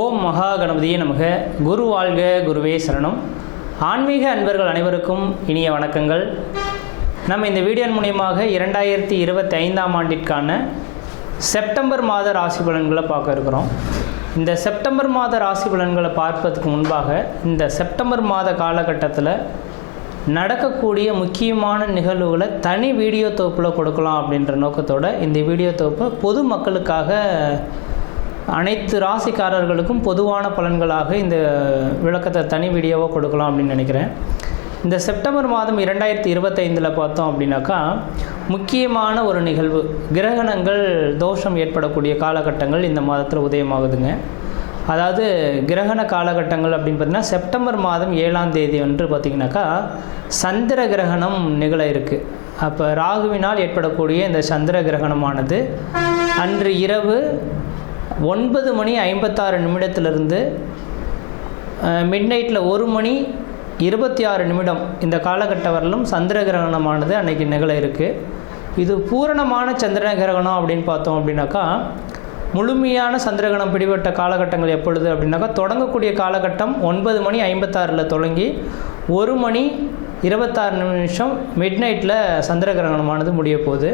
ஓம் மகா கணபதியே நமக. குரு வாழ்க, குருவே சரணம். ஆன்மீக அன்பர்கள் அனைவருக்கும் இனிய வணக்கங்கள். நம்ம இந்த வீடியோ மூலியமாக 2025ஆம் ஆண்டிற்கான செப்டம்பர் மாத ராசி பலன்களை பார்க்க இருக்கிறோம். இந்த செப்டம்பர் மாத ராசி பலன்களை பார்ப்பதற்கு முன்பாக இந்த செப்டம்பர் மாத காலகட்டத்தில் நடக்கக்கூடிய முக்கியமான நிகழ்வுகளை தனி வீடியோ தொகுப்பில் கொடுக்கலாம் அப்படின்ற நோக்கத்தோடு இந்த வீடியோ தொகுப்பை பொது மக்களுக்காக அனைத்து ராசிக்காரர்களுக்கும் பொதுவான பலன்களாக இந்த விளக்கத்தை தனி வீடியோவாக கொடுக்கலாம் அப்படின்னு நினைக்கிறேன். இந்த செப்டம்பர் மாதம் 2025 பார்த்தோம் அப்படின்னாக்கா முக்கியமான ஒரு நிகழ்வு, கிரகணங்கள் தோஷம் ஏற்படக்கூடிய காலகட்டங்கள் இந்த மாதத்தில் உதயமாகுதுங்க. அதாவது கிரகண காலகட்டங்கள் அப்படின்னு பார்த்திங்கன்னா செப்டம்பர் மாதம் 7ஆம் தேதி வந்து பார்த்திங்கனாக்கா சந்திர கிரகணம் நிகழ இருக்குது. அப்போ ராகுவினால் ஏற்படக்கூடிய இந்த சந்திர கிரகணமானது அன்று இரவு 9:56 மிட் நைட்டில் 1:26 இந்த காலகட்ட வரலும் சந்திர கிரகணமானது அன்றைக்கி நிகழ இருக்குது. இது பூரணமான சந்திர கிரகணம் அப்படின்னு பார்த்தோம் அப்படின்னாக்கா முழுமையான சந்திரகிரகணம் பிடிபட்ட காலகட்டங்கள் எப்பொழுது அப்படின்னாக்கா தொடங்கக்கூடிய காலகட்டம் 9:56 தொடங்கி 1:26 மிட் நைட்டில் சந்திர கிரகணமானது முடிய போகுது.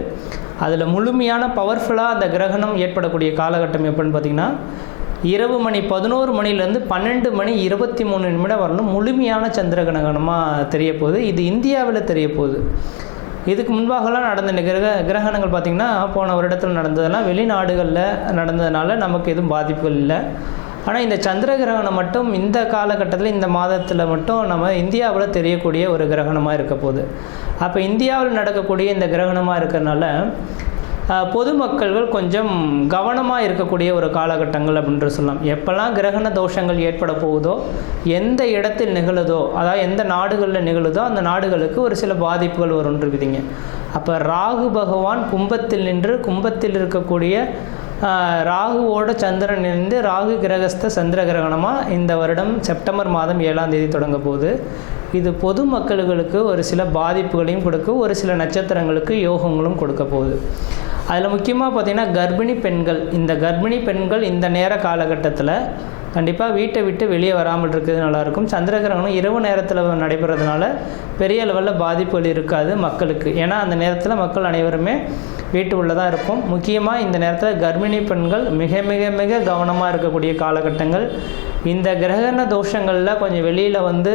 அதில் முழுமையான பவர்ஃபுல்லாக அந்த கிரகணம் ஏற்படக்கூடிய காலகட்டம் எப்படின்னு பார்த்திங்கன்னா இரவு 11 12:23 வரலும் முழுமையான சந்திர கிரகணமாக தெரிய போகுது. இது இந்தியாவில் தெரிய போகுது. இதுக்கு முன்பாகலாம் நடந்த கிரகணங்கள் பார்த்திங்கன்னா போன வருடத்தில் நடந்ததெல்லாம் வெளிநாடுகளில் நடந்ததுனால நமக்கு எதுவும் பாதிப்புகள் இல்லை. ஆனால் இந்த சந்திர கிரகணம் மட்டும் இந்த காலகட்டத்தில் இந்த மாதத்தில் மட்டும் நம்ம இந்தியாவில் தெரியக்கூடிய ஒரு கிரகணமாக இருக்க போகுது. அப்போ இந்தியாவில் நடக்கக்கூடிய இந்த கிரகணமாக இருக்கிறதுனால பொதுமக்கள்கள் கொஞ்சம் கவனமாக இருக்கக்கூடிய ஒரு காலகட்டங்கள் அப்படின்ற சொல்லலாம். எப்போல்லாம் கிரகண தோஷங்கள் ஏற்பட போகுதோ, எந்த இடத்தில் நிகழுதோ, அதாவது எந்த நாடுகளில் நிகழுதோ அந்த நாடுகளுக்கு ஒரு சில பாதிப்புகள் வரும்ன்றதுங்க. அப்போ ராகு பகவான் கும்பத்தில் நின்று கும்பத்தில் இருக்கக்கூடிய ராகுவோட சந்திரன் இருந்து ராகு கிரகஸ்த சந்திர கிரகணமாக இந்த வருடம் செப்டம்பர் மாதம் 7ஆம் தேதி தொடங்க போகுது. இது பொதுமக்களுக்கு ஒரு சில பாதிப்புகளையும் கொடுக்கும், ஒரு சில நட்சத்திரங்களுக்கு யோகங்களும் கொடுக்க போகுது. அதில் முக்கியமாக பார்த்திங்கன்னா கர்ப்பிணி பெண்கள், இந்த கர்ப்பிணி பெண்கள் இந்த நேர காலகட்டத்தில் கண்டிப்பாக வீட்டை விட்டு வெளியே வராமல் இருக்கிறது நல்லாயிருக்கும். சந்திர கிரகணம் இரவு நேரத்தில் நடைபெறதுனால பெரிய லெவலில் பாதிப்புகள் இருக்காது மக்களுக்கு. ஏன்னா அந்த நேரத்தில் மக்கள் அனைவருமே வீட்டு உள்ளதாக இருக்கும். முக்கியமாக இந்த நேரத்தில் கர்ப்பிணி பெண்கள் மிக மிக மிக கவனமாக இருக்கக்கூடிய காலகட்டங்கள். இந்த கிரகண தோஷங்களில் கொஞ்சம் வெளியில் வந்து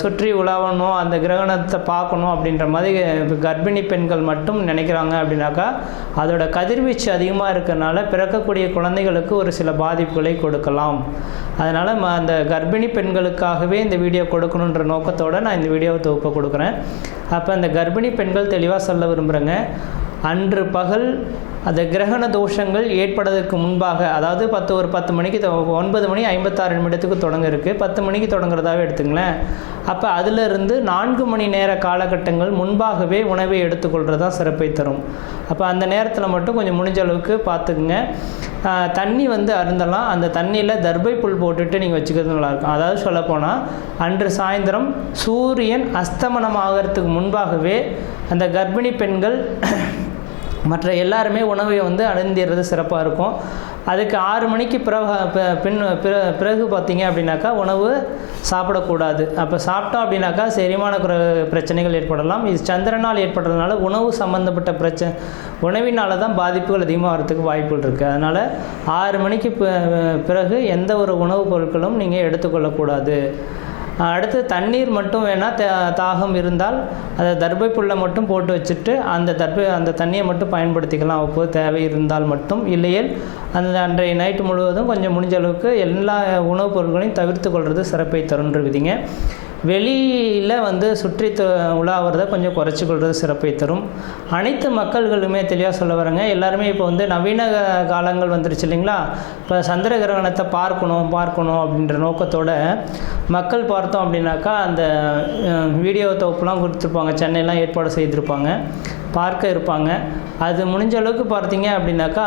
சுற்றி உலாவணும், அந்த கிரகணத்தை பார்க்கணும் அப்படின்ற மாதிரி கர்ப்பிணி பெண்கள் மட்டும் நினைக்கிறாங்க அப்படின்னாக்கா அதோட கதிர்வீச்சு அதிகமாக இருக்கிறதுனால பிறக்கக்கூடிய குழந்தைகளுக்கு ஒரு சில பாதிப்புகளை கொடுக்கலாம். அதனால் அந்த கர்ப்பிணி பெண்களுக்காகவே இந்த வீடியோ கொடுக்கணுன்ற நோக்கத்தோடு நான் இந்த வீடியோவை தொகுப்பை கொடுக்குறேன். அப்போ அந்த கர்ப்பிணி பெண்கள் தெளிவாக சொல்ல விரும்புகிறேங்க, அன்று பகல் அந்த கிரகண தோஷங்கள் ஏற்படுவதற்கு முன்பாக, அதாவது 10 மணிக்கு 9:56 தொடங்க இருக்குது, 10 மணிக்கு தொடங்குறதாவே எடுத்துங்களேன். அப்போ அதிலிருந்து 4 மணி நேர காலகட்டங்கள் முன்பாகவே உணவை எடுத்துக்கொள்கிறதா சிறப்பை தரும். அப்போ அந்த நேரத்தில் மட்டும் கொஞ்சம் முடிஞ்ச அளவுக்கு பார்த்துக்குங்க. தண்ணி வந்து அருந்தலாம். அந்த தண்ணியில் தர்பை புல் போட்டுட்டு நீங்கள் வச்சுக்கிறது நல்லாயிருக்கும். அதாவது சொல்லப்போனால் அன்று சாயந்தரம் சூரியன் அஸ்தமனம் ஆகிறதுக்கு முன்பாகவே அந்த கர்ப்பிணி பெண்கள் மற்ற எல்லாருமே உணவை வந்து அருந்திடுறது சிறப்பாக இருக்கும். அதுக்கு 6 மணிக்கு பிறகு பார்த்தீங்க அப்படின்னாக்கா உணவு சாப்பிடக்கூடாது. அப்போ சாப்பிட்டோம் அப்படின்னாக்கா செரிமான பிரச்சனைகள் ஏற்படலாம். இது சந்திரனால் ஏற்படுறதுனால உணவு சம்மந்தப்பட்ட உணவினால தான் பாதிப்புகள் அதிகமாக வரதுக்கு வாய்ப்புகள் இருக்குது. அதனால் 6 மணிக்கு பிறகு எந்த ஒரு உணவுப் பொருட்களும் நீங்கள் எடுத்துக்கொள்ளக்கூடாது. அடுத்து தண்ணீர் மட்டும் வேணால் தாகம் இருந்தால் அதை தர்பை புல்லை மட்டும் போட்டு வச்சுட்டு அந்த தண்ணியை மட்டும் பயன்படுத்திக்கலாம் அப்போது தேவை இருந்தால் மட்டும். இல்லையேல் அன்றைய நைட்டு முழுவதும் கொஞ்சம் முடிஞ்ச அளவுக்கு எல்லா உணவுப் பொருட்களையும் தவிர்த்து கொள்வது சிறப்பை தருன்ற விதிங்க. வெளியில் வந்து சுற்றி உலாவறதை கொஞ்சம் குறைச்சி கொள்வது சிறப்பை தரும். அனைத்து மக்கள்களுமே தெளிவாக சொல்ல வரேங்க. எல்லாருமே இப்போ வந்து நவீன காலங்கள் வந்துருச்சு இல்லைங்களா. இப்போ சந்திர கிரகணத்தை பார்க்கணும் அப்படின்ற நோக்கத்தோடு மக்கள் பார்த்தோம் அப்படின்னாக்கா அந்த வீடியோ தொகுப்புலாம் கொடுத்துருப்பாங்க, சென்னையெல்லாம் ஏற்பாடு செய்திருப்பாங்க. பார்க்க இருப்பாங்க. அது முடிஞ்ச அளவுக்கு பார்த்தீங்க அப்படின்னாக்கா,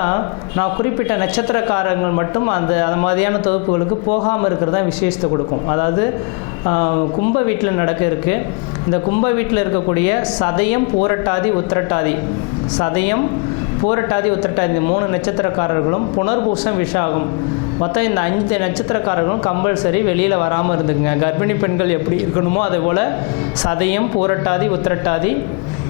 நான் குறிப்பிட்ட நட்சத்திரக்காரங்கள் மட்டும் அந்த மாதிரியான தொகுப்புகளுக்கு போகாமல் இருக்கிறது தான் விசேஷத்தை கொடுக்கும். அதாவது கும்ப வீட்டில் நடக்க இருக்குது. இந்த கும்ப வீட்டில் இருக்கக்கூடிய சதயம், பூரட்டாதி, உத்திரட்டாதி, சதயம், பூரட்டாதி, உத்திரட்டாதி இந்த 3 நட்சத்திரக்காரர்களும், புனர்பூசம், விஷாகம், மொத்தம் இந்த 5 நட்சத்திரக்காரர்களும் கம்பல்சரி வெளியில் வராமல் இருந்துக்குங்க. கர்ப்பிணி பெண்கள் எப்படி இருக்கணுமோ அதே போல் சதயம், பூரட்டாதி, உத்திரட்டாதி,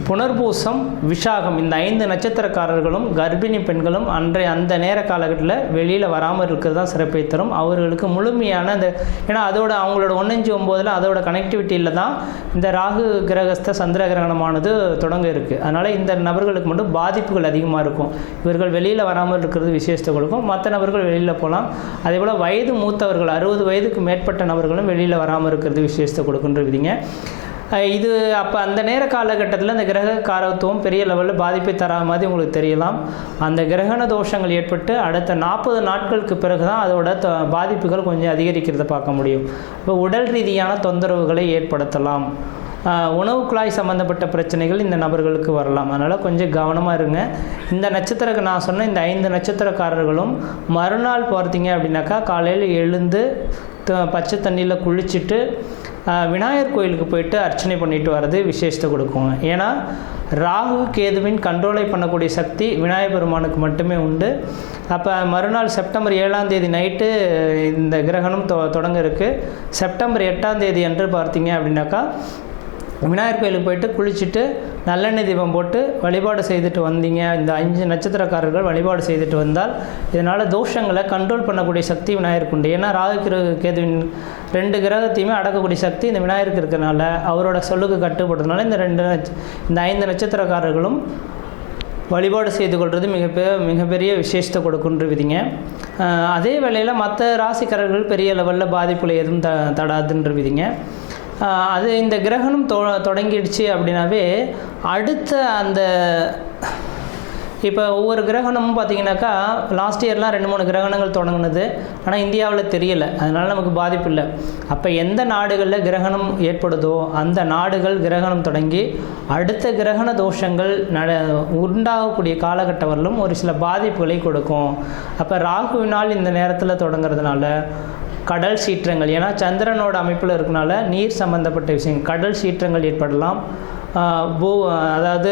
புனர்பூசம், விஷாகம் இந்த 5 நட்சத்திரக்காரர்களும் கர்ப்பிணி பெண்களும் அந்த நேர காலகட்டத்தில் வெளியில் வராமல் இருக்கிறது தான் சிறப்பை தரும். அவர்களுக்கு முழுமையான அந்த ஏன்னா அதோட அவங்களோட 1-5-9 அதோட கனெக்டிவிட்டியில் தான் இந்த ராகு கிரகஸ்த சந்திர கிரகணமானது தொடங்க இருக்குது. அதனால் இந்த நபர்களுக்கு மட்டும் பாதிப்புகள் அதிகமாக இருக்கும். இவர்கள் வெளியில் வராமல் இருக்கிறது விசேஷத்தை கொடுக்கும். மற்ற நபர்கள் வெளியில் போகலாம். அதே போல் வயது மூத்தவர்கள் 60 வயதுக்கு மேற்பட்ட நபர்களும் வெளியில் வராமல் இருக்கிறது விசேஷத்தை கொடுக்குன்ற விதிங்க. இது அப்போ அந்த நேர காலகட்டத்தில் அந்த கிரக காரத்துவம் பெரிய லெவலில் பாதிப்பை தராத மாதிரி உங்களுக்கு தெரியலாம். அந்த கிரகண தோஷங்கள் ஏற்பட்டு அடுத்த 40 நாட்களுக்கு பிறகு தான் அதோட பாதிப்புகள் கொஞ்சம் அதிகரிக்கிறத பார்க்க முடியும். இப்போ உடல் ரீதியான தொந்தரவுகளை ஏற்படுத்தலாம். உணவு குழாய் சம்மந்தப்பட்ட பிரச்சனைகள் இந்த நபர்களுக்கு வரலாம். அதனால் கொஞ்சம் கவனமாக இருங்க. இந்த நட்சத்திர நான் சொன்ன இந்த 5 நட்சத்திரக்காரர்களும் மறுநாள் பார்த்தீங்க அப்படின்னாக்கா காலையில் எழுந்து பச்சை தண்ணியில் குளிச்சுட்டு விநாயகர் கோயிலுக்கு போயிட்டு அர்ச்சனை பண்ணிட்டு வர்றது விசேஷத்தை கொடுக்குங்க. ஏன்னா ராகு கேதுவின் கண்ட்ரோலை பண்ணக்கூடிய சக்தி விநாயகர் பெருமானுக்கு மட்டுமே உண்டு. அப்போ மறுநாள் செப்டம்பர் 7ஆம் தேதி நைட்டு இந்த கிரகணம் தொடங்க இருக்குது. செப்டம்பர் 8ஆம் தேதி அன்று பார்த்தீங்க அப்படின்னாக்கா விநாயகர் கோயிலுக்கு போயிட்டு குளிச்சுட்டு நல்லெண்ணெய் தீபம் போட்டு வழிபாடு செய்துட்டு வந்தீங்க. இந்த 5 நட்சத்திரக்காரர்கள் வழிபாடு செய்துட்டு வந்தால் இதனால் தோஷங்களை கண்ட்ரோல் பண்ணக்கூடிய சக்தி விநாயகருக்கு உண்டு. ஏன்னா ராகு கேதுவின் 2 கிரகத்தையுமே அடக்கக்கூடிய சக்தி இந்த விநாயகருக்கு இருக்கிறனால அவரோட சொல்லுக்கு கட்டுப்படுறதுனால இந்த 5 நட்சத்திரக்காரர்களும் வழிபாடு செய்து கொள்வது மிகப்பெரிய விசேஷத்தை கொடுக்குன்ற விதிங்க. அதே வேளையில் மற்ற ராசிக்காரர்கள் பெரிய லெவலில் பாதிப்புகளை எதுவும் தடாதுன்ற விதிங்க. அது இந்த கிரகணம் தொடங்கிடுச்சு அப்படின்னாவே அடுத்த அந்த இப்போ ஒவ்வொரு கிரகணமும் பார்த்திங்கனாக்கா லாஸ்ட் இயர்லாம் 2-3 கிரகணங்கள் தொடங்கினது. ஆனால் இந்தியாவில் தெரியலை, அதனால் நமக்கு பாதிப்பு இல்லை. அப்போ எந்த நாடுகளில் கிரகணம் ஏற்படுதோ அந்த நாடுகள் கிரகணம் தொடங்கி அடுத்த கிரகண தோஷங்கள் உண்டாகக்கூடிய காலகட்டம் வரலும் ஒரு சில பாதிப்புகளை கொடுக்கும். அப்போ ராகுவினால் இந்த நேரத்தில் தொடங்கிறதுனால கடல் சீற்றங்கள், ஏன்னா சந்திரனோட அமைப்பில் இருக்கனால நீர் சம்பந்தப்பட்ட விஷயங்கள், கடல் சீற்றங்கள் ஏற்படலாம். அதாவது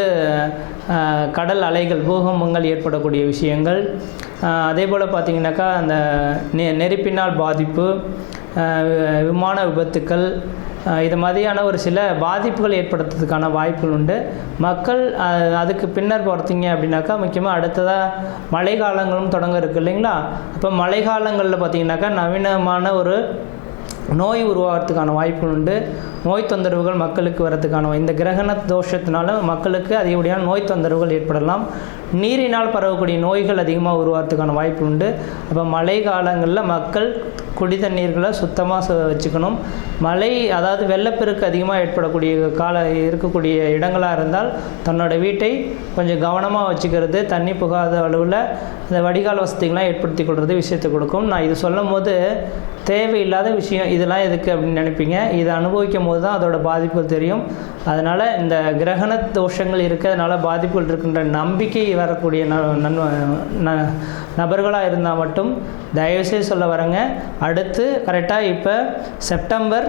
கடல் அலைகள், பூகம்பங்கள் ஏற்படக்கூடிய விஷயங்கள். அதே போல் பார்த்திங்கனாக்கா அந்த நெருப்பினால் பாதிப்பு, விமான விபத்துக்கள், இது மாதிரியான ஒரு சில பாதிப்புகள் ஏற்படுத்துறதுக்கான வாய்ப்புகள் உண்டு. மக்கள் அதுக்கு பின்னர் பார்த்தீங்க அப்படின்னாக்கா முக்கியமாக அடுத்ததாக மழை காலங்களும் தொடங்க இருக்குது இல்லைங்களா. அப்போ மழை காலங்களில் பார்த்திங்கனாக்கா நவீனமான ஒரு நோய் உருவாகிறதுக்கான வாய்ப்புகள் உண்டு. நோய் தொந்தரவுகள் மக்களுக்கு வரதுக்கான இந்த கிரகண தோஷத்தினால மக்களுக்கு அதிகப்படியான நோய் தொந்தரவுகள் ஏற்படலாம். நீரினால் பரவக்கூடிய நோய்கள் அதிகமாக உருவாகிறதுக்கான வாய்ப்பு உண்டு. அப்போ மழை காலங்களில் மக்கள் குடி தண்ணீர்களை சுத்தமாக வச்சுக்கணும். மழை அதாவது வெள்ளப்பெருக்கு அதிகமாக ஏற்படக்கூடிய இருக்கக்கூடிய இடங்களாக இருந்தால் தன்னோட வீட்டை கொஞ்சம் கவனமாக வச்சுக்கிறது, தண்ணி புகாத அளவில் இந்த வடிகால் வசதிகள்லாம் ஏற்படுத்தி கொள்வது விஷயத்தை கொடுக்கும். நான் இது சொல்லும் போது தேவையில்லாத விஷயம் இதெல்லாம் எதுக்கு அப்படின்னு நினைப்பீங்க. இதை அனுபவிக்கும் போது தான் அதோட பாதிப்புகள் தெரியும். அதனால் இந்த கிரகண தோஷங்கள் இருக்கிறதுனால பாதிப்புகள் இருக்கின்ற நம்பிக்கை வரக்கூடிய நபர்களாக இருந்தால் மட்டும் தயவுசெய்து சொல்ல வரேங்க. அடுத்து கரெக்டாக இப்போ செப்டம்பர்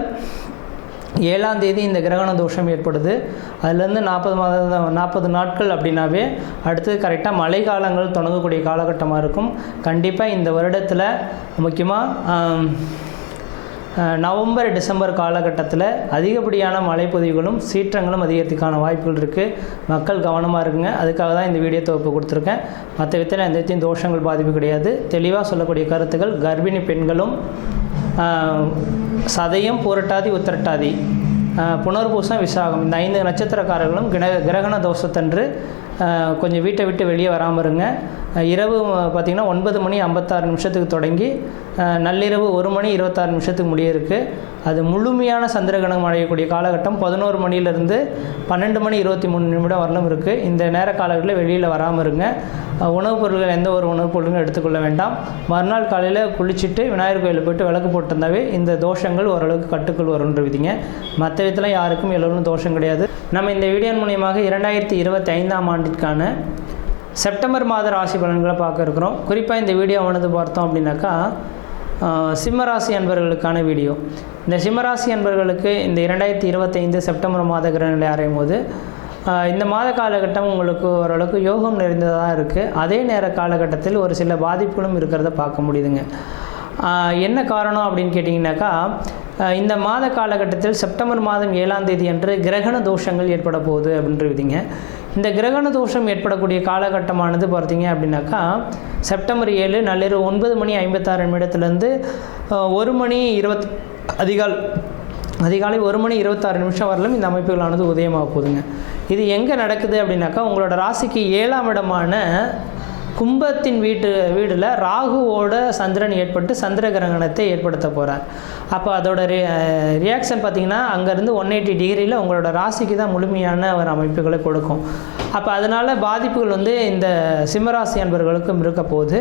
7ஆம் தேதி இந்த கிரகண தோஷம் ஏற்படுது. அதுலேருந்து 40 நாட்கள் அப்படின்னாவே அடுத்து கரெக்டாக மழை காலங்கள் தொடங்கக்கூடிய காலகட்டமாக இருக்கும். கண்டிப்பாக இந்த வருடத்தில் முக்கியமாக நவம்பர் டிசம்பர் காலகட்டத்தில் அதிகப்படியான மழைப்பொழிவுகளும் சீற்றங்களும் அதிகரிக்கிறதுக்கான வாய்ப்புகள் இருக்குது. மக்கள் கவனமாக இருக்குங்க. அதுக்காக தான் இந்த வீடியோ தொகுப்பு கொடுத்துருக்கேன். மற்ற விதத்தில் எந்த தோஷங்கள் பாதிப்பு கிடையாது. தெளிவாக சொல்லக்கூடிய கருத்துக்கள் கர்ப்பிணி பெண்களும் சதயம், பூரட்டாதி, உத்திரட்டாதி, புனர்பூசம், விசாகம் இந்த 5 நட்சத்திரக்காரர்களும் கிரகண தோஷத்தன்று கொஞ்சம் வீட்டை விட்டு வெளியே வராமல் இருங்க. இரவு பார்த்திங்கன்னா 9:56 தொடங்கி நள்ளிரவு 1 மணி 26 நிமிஷத்துக்கு முடிய இருக்குது. அது முழுமையான சந்திரகிரகணம் அடையக்கூடிய காலகட்டம் 11 மணிலேருந்து 12 மணி 23 நிமிடம் வரலும் இருக்குது. இந்த நேர காலங்களில் வெளியில் வராமல் இருங்க. உணவுப் பொருட்கள் எந்த ஒரு உணவுப் பொருட்களும் எடுத்துக்கொள்ள வேண்டாம். மறுநாள் காலையில் குளிச்சுட்டு விநாயகர் கோயிலில் போய்ட்டு விளக்கு போட்டிருந்தாவே இந்த தோஷங்கள் ஓரளவுக்கு கட்டுக்குள் வரும்ன்ற விதிங்க. மற்ற விதத்தில் யாருக்கும் எல்லோரும் தோஷம் கிடையாது. நம்ம இந்த வீடியோ மூலியமாக 2025ஆம் ஆண்டிற்கான செப்டம்பர் மாத ராசி பலன்களை பார்க்க இருக்கிறோம். குறிப்பாக இந்த வீடியோவானது பார்த்தோம் அப்படின்னாக்கா சிம்மராசி அன்பர்களுக்கான வீடியோ. இந்த சிம்மராசி அன்பர்களுக்கு இந்த 2025 செப்டம்பர் மாத கிரகநிலை அறையும் போது இந்த மாத காலகட்டம் உங்களுக்கு ஓரளவுக்கு யோகம் நிறைந்ததாக இருக்குது. அதே நேர காலகட்டத்தில் ஒரு சில பாதிப்புகளும் இருக்கிறத பார்க்க முடியுதுங்க. என்ன காரணம் அப்படின்னு கேட்டிங்கனாக்கா, இந்த மாத காலகட்டத்தில் செப்டம்பர் மாதம் 7ஆம் தேதி அன்று கிரகண தோஷங்கள் ஏற்பட போகுது அப்படின்றவிதிங்க. இந்த கிரகண தோஷம் ஏற்படக்கூடிய காலகட்டமானது பார்த்தீங்க அப்படின்னாக்கா செப்டம்பர் 7 நள்ளிரவு 9 மணி 56 நிமிடத்துலேருந்து 1 மணி 20 அதிகாலை 1 மணி 26 நிமிஷம் வரலும் இந்த அமைப்புகளானது உதயமாக போகுதுங்க. இது எங்கே நடக்குது அப்படின்னாக்கா உங்களோட ராசிக்கு 7ஆம் இடமான கும்பத்தின் வீடில் ராகுவோட சந்திரன் ஏற்பட்டு சந்திர கிரகணத்தை ஏற்படுத்த போகிறார். அப்போ அதோட ரியாக்ஷன் பார்த்திங்கன்னா அங்கேருந்து 180 டிகிரியில் உங்களோட ராசிக்கு தான் முழுமையான ஒரு அமைப்புகளை கொடுக்கும். அப்போ அதனால் பாதிப்புகள் இந்த சிம்மராசி அன்பர்களுக்கும் இருக்க போது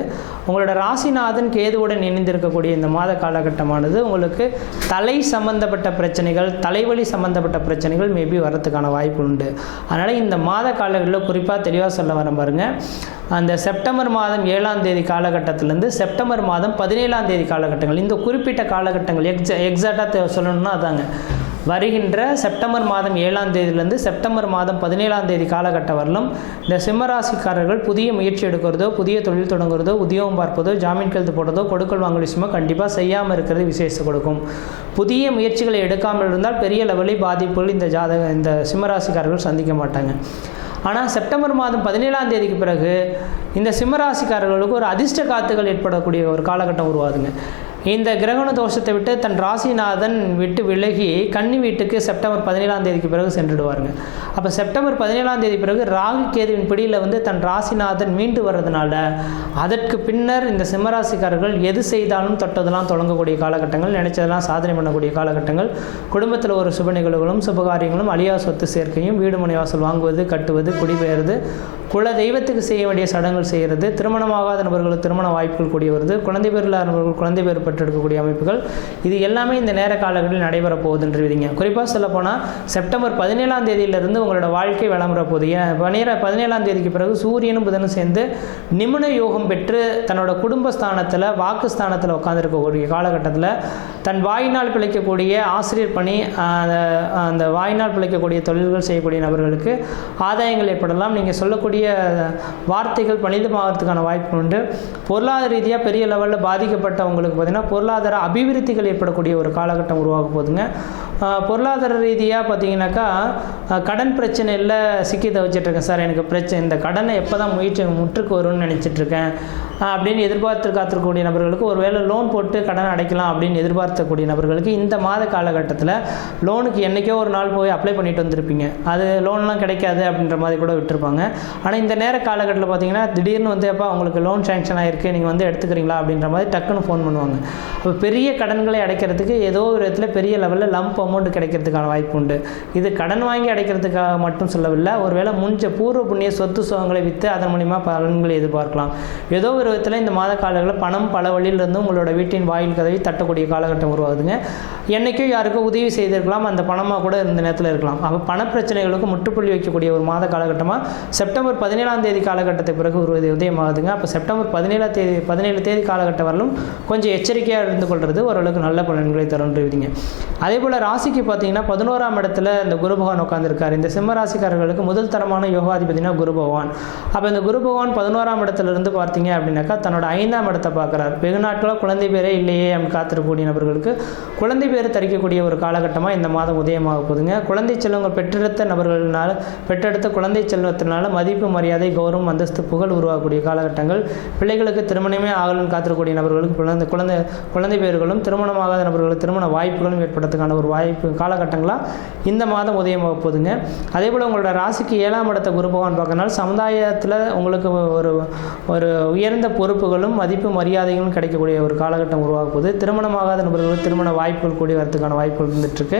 உங்களோட ராசிநாதன் கேதுவுடன் இணைந்திருக்கக்கூடிய இந்த மாத காலகட்டமானது உங்களுக்கு தலை சம்பந்தப்பட்ட பிரச்சனைகள், தலைவலி சம்பந்தப்பட்ட பிரச்சனைகள் மேபி வரத்துக்கான வாய்ப்பு உண்டு. அதனால் இந்த மாத காலங்களில் குறிப்பாக தெளிவாக சொல்ல வர பாருங்க, அந்த செப்டம்பர் மாதம் 7ஆம் தேதி காலகட்டத்திலேருந்து செப்டம்பர் மாதம் 17ஆம் தேதி காலகட்டங்கள், இந்த குறிப்பிட்ட காலகட்டங்கள் எக்ஸாக்டாக சொல்லணும்னா அதாங்க, வருகின்ற செப்டம்பர் மாதம் 7ஆம் தேதியிலேருந்து செப்டம்பர் மாதம் 17ஆம் தேதி காலகட்டம் வரலும் இந்த சிம்மராசிக்காரர்கள் புதிய முயற்சி எடுக்கிறதோ, புதிய தொழில் தொடங்குறதோ, உத்தியோகம் பார்ப்பதோ, ஜாமீன் கையெழுத்து போடுறதோ, கொடுக்கல் வாங்கல் விஷயமோ கண்டிப்பாக செய்யாமல் இருக்கிறது விசேஷம் கொடுக்கும். புதிய முயற்சிகளை எடுக்காமல் இருந்தால் பெரிய லெவலில் பாதிப்புகள் இந்த சிம்மராசிக்காரர்கள் சந்திக்க மாட்டாங்க. ஆனால் செப்டம்பர் மாதம் 17ஆம் தேதிக்கு பிறகு இந்த சிம்மராசிக்காரர்களுக்கு ஒரு அதிர்ஷ்ட காத்துகள் ஏற்படக்கூடிய ஒரு காலகட்டம் உருவாதுங்க. இந்த கிரகண தோஷத்தை விட்டு தன் ராசிநாதன் விட்டு விலகி கன்னி வீட்டுக்கு செப்டம்பர் 17ஆம் தேதிக்கு பிறகு சென்றுடுவாருங்க. அப்போ செப்டம்பர் 17ஆம் தேதி பிறகு ராகு கேதுவின் பிடியில் தன் ராசிநாதன் மீண்டு வர்றதுனால அதற்கு பின்னர் இந்த சிம்மராசிக்காரர்கள் எது செய்தாலும் தொட்டதெல்லாம் தொடங்கக்கூடிய காலகட்டங்கள், நினைச்சதெல்லாம் சாதனை பண்ணக்கூடிய காலகட்டங்கள், குடும்பத்தில் ஒரு சுப நிகழ்வுகளும் சுபகாரியங்களும், அழியா சொத்து சேர்க்கையும், வீடு மனை வாசல் வாங்குவது, கட்டுவது, குடிபெயர்வது, குல தெய்வத்துக்கு செய்ய வேண்டிய சடங்குகள் செய்கிறது, திருமணமாகாத நபர்களுக்கு திருமண வாய்ப்புகள் கூடிய வருது, குழந்தை பேர் இல்லாத நபர்கள் குழந்தை பேர் பெற்றெடுக்கக்கூடிய அமைப்புகள், இது எல்லாமே இந்த நேர காலங்களில் நடைபெற போகுதுன்றீங்க. குறிப்பாக சொல்லப்போனால் செப்டம்பர் 17ஆம் தேதியிலிருந்து உங்களோட வாழ்க்கை விளம்பர போகுது. 17ஆம் தேதிக்கு பிறகு சூரியனும் புதனும் சேர்ந்து நிமிட யோகம் பெற்று தன்னோட குடும்பஸ்தானத்தில் வாக்குஸ்தானத்தில் உட்காந்துருக்கக்கூடிய காலகட்டத்தில் தன் வாயினால் பிழைக்கக்கூடிய ஆசிரியர் பணி, அந்த வாயினால் பிழைக்கக்கூடிய தொழில்கள் செய்யக்கூடிய நபர்களுக்கு ஆதாயங்கள் ஏற்படலாம். நீங்கள் சொல்லக்கூடிய வார்த்தைகள் பணிதமாகிறதுக்கான வாய்ப்பு உண்டு. பொருளாதார ரீதியாக பெரிய லெவலில் பாதிக்கப்பட்டவங்களுக்கு பார்த்தீங்கன்னா பொருளாதார அபிவிருத்திகள் ஏற்படக்கூடிய ஒரு காலகட்டம் உருவாக போகுதுங்க. பொருளாதார ரீதியாக பார்த்தீங்கன்னாக்கா கடன் பிரச்சனையில் சிக்கி தவிச்சிட்ருக்கேன் சார், எனக்கு இந்த கடனை எப்போ தான் முற்றுக்கு வரும்னு நினச்சிட்ருக்கேன் அப்படின்னு காத்திருக்கக்கூடிய நபர்களுக்கு ஒருவேளை லோன் போட்டு கடன் அடைக்கலாம் அப்படின்னு எதிர்பார்க்கக்கூடிய நபர்களுக்கு இந்த மாத காலகட்டத்தில் லோனுக்கு என்றைக்கோ ஒரு நாள் போய் அப்ளை பண்ணிட்டு வந்திருப்பீங்க, அது லோன்லாம் கிடைக்காது அப்படின்ற மாதிரி கூட விட்டுருப்பாங்க. ஆனால் இந்த நேர காலகட்டத்தில் பார்த்தீங்கன்னா திடீர்னு எப்போ உங்களுக்கு லோன் சேங்ஷன் ஆகிருக்கு, நீங்கள் எடுத்துக்கிறீங்களா அப்படின்ற மாதிரி டக்குன்னு ஃபோன் பண்ணுவாங்க. அப்போ பெரிய கடன்களை அடைக்கிறதுக்கு ஏதோ ஒரு இடத்துல பெரிய லெவலில் லம்ப் அமௌண்ட் கிடைக்கிறதுக்கான வாய்ப்பு உண்டு. இது கடன் வாங்கி அடைக்கிறதுக்காக மட்டும் சொல்லவில்லை, ஒருவேளை பூர்வ புண்ணிய சொத்து சுகங்களை விற்று அதன் மூலிமா பலன்களை எதிர்பார்க்கலாம். ஏதோ ஒரு விதத்தில் இந்த மாத காலங்களில் பணம் பல வழியிலிருந்து உங்களோட வீட்டின் வாயில் கதவை தட்டக்கூடிய காலகட்டம் உருவாகுதுங்க. என்றைக்கோ யாருக்கும் உதவி செய்திருக்கலாம், அந்த பணமாக கூட இந்த நேரத்தில் இருக்கலாம். அப்போ பணப்பிரச்சனைகளுக்கு முற்றுப்புள்ளி வைக்கக்கூடிய ஒரு மாத காலகட்டமாக செப்டம்பர் 17ஆம் தேதி காலகட்டத்துக்கு பிறகு உதயமாகுதுங்க. அப்போ செப்டம்பர் 17 தேதி காலகட்டம் வரலும் கொஞ்சம் எச்சரிக்கையாக இருந்து கொள்வது ஓரளவுக்கு நல்ல பலன்களை தருன்றீங்க. அதே போல் ராசிக்கு பார்த்தீங்கன்னா 11ஆம் இடத்துல இந்த குரு பகவான் உட்காந்துருக்காரு. இந்த சிம்ம ராசிக்காரர்களுக்கு முதல் தரமான யோகாதிபதினா குரு பகவான். அப்போ இந்த குரு பகவான் 11ஆம் இடத்துல இருந்து பார்த்தீங்க அப்படின்னாக்கா தன்னோட 5ஆம் இடத்தை பார்க்குறாரு. வெகு நாட்களாக குழந்தை பேரே இல்லையே அப்படின்னு காத்திருக்கக்கூடிய நபர்களுக்கு குழந்தை பேர் தரிக்கக்கூடிய ஒரு காலகட்டமாக இந்த மாதம் உதயமாக போகுதுங்க. குழந்தை செல்வங்கள் பெற்றெடுத்த குழந்தை செல்வத்தினால மதிப்பு, மரியாதை, கௌரவம், அந்தஸ்து, புகழ் உருவாகக்கூடிய காலகட்டங்கள். பிள்ளைகளுக்கு திருமணமே ஆகலன்னு காத்திருக்கக்கூடிய நபர்களுக்கு குழந்தை பேர்களும், திருமணமாகாத நபர்களுக்கு திருமண வாய்ப்புகளும் ஏற்படுறதுக்கான ஒரு காலகட்டங்களாக இந்த மாதம் உதயமாக போகுதுங்க. அதே போல் உங்களோட ராசிக்கு 7ஆம் இடத்த குரு பகவான் பார்க்கறனால சமுதாயத்தில் உங்களுக்கு ஒரு உயர்ந்த பொறுப்புகளும் மதிப்பு, மரியாதைகளும் கிடைக்கக்கூடிய ஒரு காலகட்டம் உருவாக போகுது. திருமணமாகாத நபர்களுக்கு திருமண வாய்ப்புகள் கூடி வரதுக்கான வாய்ப்புகள் இருந்துகிட்ருக்கு.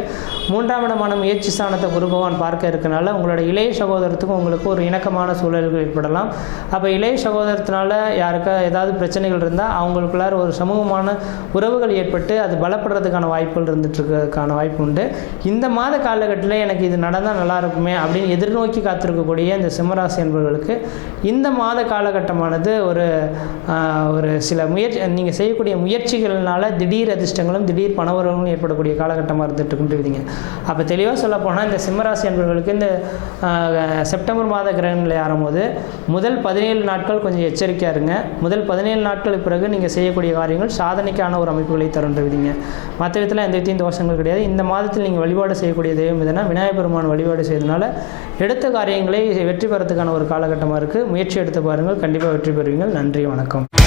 3ஆம் இடமான முயற்சி ஸ்தானத்தை குரு பகவான் பார்க்க இருக்கனால உங்களோட இளைய சகோதரத்துக்கும் உங்களுக்கு ஒரு இணக்கமான சூழல்கள் ஏற்படலாம். அப்போ இளைய சகோதரத்தினால யாருக்கா ஏதாவது பிரச்சனைகள் இருந்தால் அவங்களுக்குள்ளார ஒரு சமூகமான உறவுகள் ஏற்பட்டு அது பலப்படுறதுக்கான வாய்ப்புகள் இருந்துகிட்ருக்கிறதுக்கான வாய்ப்பு உண்டு. இந்த மாத காலகட்டத்தில் எனக்கு இது நடந்தால் நல்லா இருக்குமே அப்படின்னு எதிர்நோக்கி காத்திருக்கக்கூடிய இந்த சிம்மராசி என்பவர்களுக்கு இந்த மாத காலகட்டமானது ஒரு சில நீங்கள் செய்யக்கூடிய முயற்சிகள்னால திடீர் அதிர்ஷ்டங்களும் திடீர் பணவரங்களும் ஏற்படக்கூடிய காலகட்டமாக இருந்துகிட்டு. அப்போ தெளிவாக சொல்ல போனால் இந்த சிம்மராசி என்பவர்களுக்கு இந்த செப்டம்பர் மாத கிரகங்களை ஆரம்போது முதல் 17 நாட்கள் கொஞ்சம் எச்சரிக்கையாக இருங்க. முதல் 17 நாட்களுக்கு பிறகு நீங்கள் செய்யக்கூடிய காரியங்கள் சாதனைக்கான ஒரு அமைப்புகளை தருன்றவிதிங்க. மற்ற விதத்தில் எந்த விதத்தையும் தோஷங்கள் கிடையாது. இந்த மாதத்தில் நீங்கள் வழிபாடு செய்யக்கூடிய தெய்வம் எதுனா விநாயகர் பெருமான் வழிபாடு செய்தனால எடுத்த காரியங்களை வெற்றி பெறத்துக்கான ஒரு காலகட்டமாக இருக்குது. முயற்சி எடுத்து பாருங்கள், கண்டிப்பாக வெற்றி பெறுவீங்கள். நன்றி, வணக்கம்.